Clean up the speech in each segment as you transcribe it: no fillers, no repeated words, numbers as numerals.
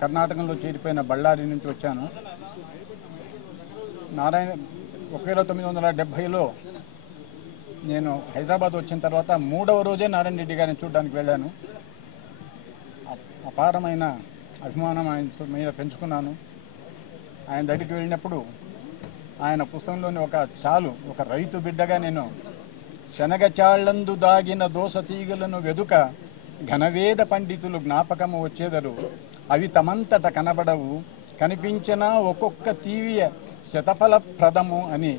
కర్ణాటకలో చేరిపోయిన బళ్ళారి నుంచి వచ్చాను. నారాయణ 1970లో నేను హైదరాబాద్ వచ్చిన తర్వాత 3వ రోజే నారాయణ రెడ్డి గారిని చూడడానికి వెళ్ళాను. అపారమైన అభిమానం ఆయన మీద పెంచుకున్నాను. ఆయన దగ్గరికి వెళ్ళినప్పుడు ఆయన పుస్తకంలోని ఒక రైతు బిడ్డగా నేను శనగ చాళ్లందు దాగిన దోస తీగలను వెదుక ఘనవేద పండితులు జ్ఞాపకము వచ్చేదరు, అవి తమంతట కనబడవు, కనిపించినా ఒక్కొక్క తీవియ శతఫల ప్రదము అని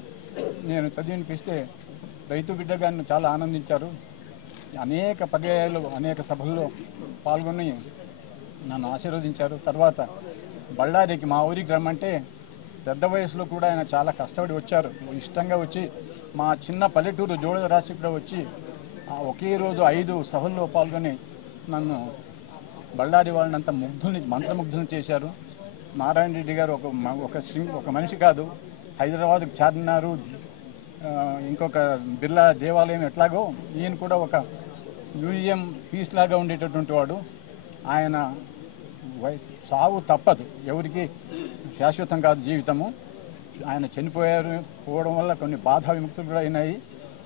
నేను చదివినిపిస్తే రైతు బిడ్డగా చాలా ఆనందించారు. అనేక పర్యాయాలు అనేక సభల్లో పాల్గొని నన్ను ఆశీర్వదించారు. తర్వాత బళ్ళారికి మా ఊరికి రమ్మంటే పెద్ద వయసులో కూడా ఆయన చాలా కష్టపడి వచ్చారు. ఇష్టంగా వచ్చి మా చిన్న పల్లెటూరు జోడ రాసి కూడా వచ్చి ఒకే రోజు 5 సభల్లో పాల్గొని నన్ను బళ్ళారి వాళ్ళనంతా మంత్రముగ్ధులను చేశారు. నారాయణ రెడ్డి గారు ఒక మనిషి కాదు, హైదరాబాద్కు చార్మినారు, ఇంకొక బిర్లా దేవాలయం ఎట్లాగో ఈయన కూడా ఒక మ్యూజియం పీస్ లాగా ఉండేటటువంటి వాడు. ఆయన సావు తప్పదు, ఎవరికి శాశ్వతం కాదు జీవితము. ఆయన పోవడం వల్ల కొన్ని బాధా విముక్తులు కూడా అయినాయి.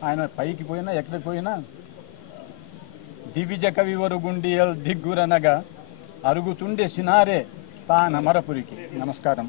ఆయన పైకి పోయినా ఎక్కడికి పోయినా దివిజ కవివరు గుండియల్ దిగ్గురనగా అరుగుతుండే సినారే తానమరపురికి. నమస్కారం.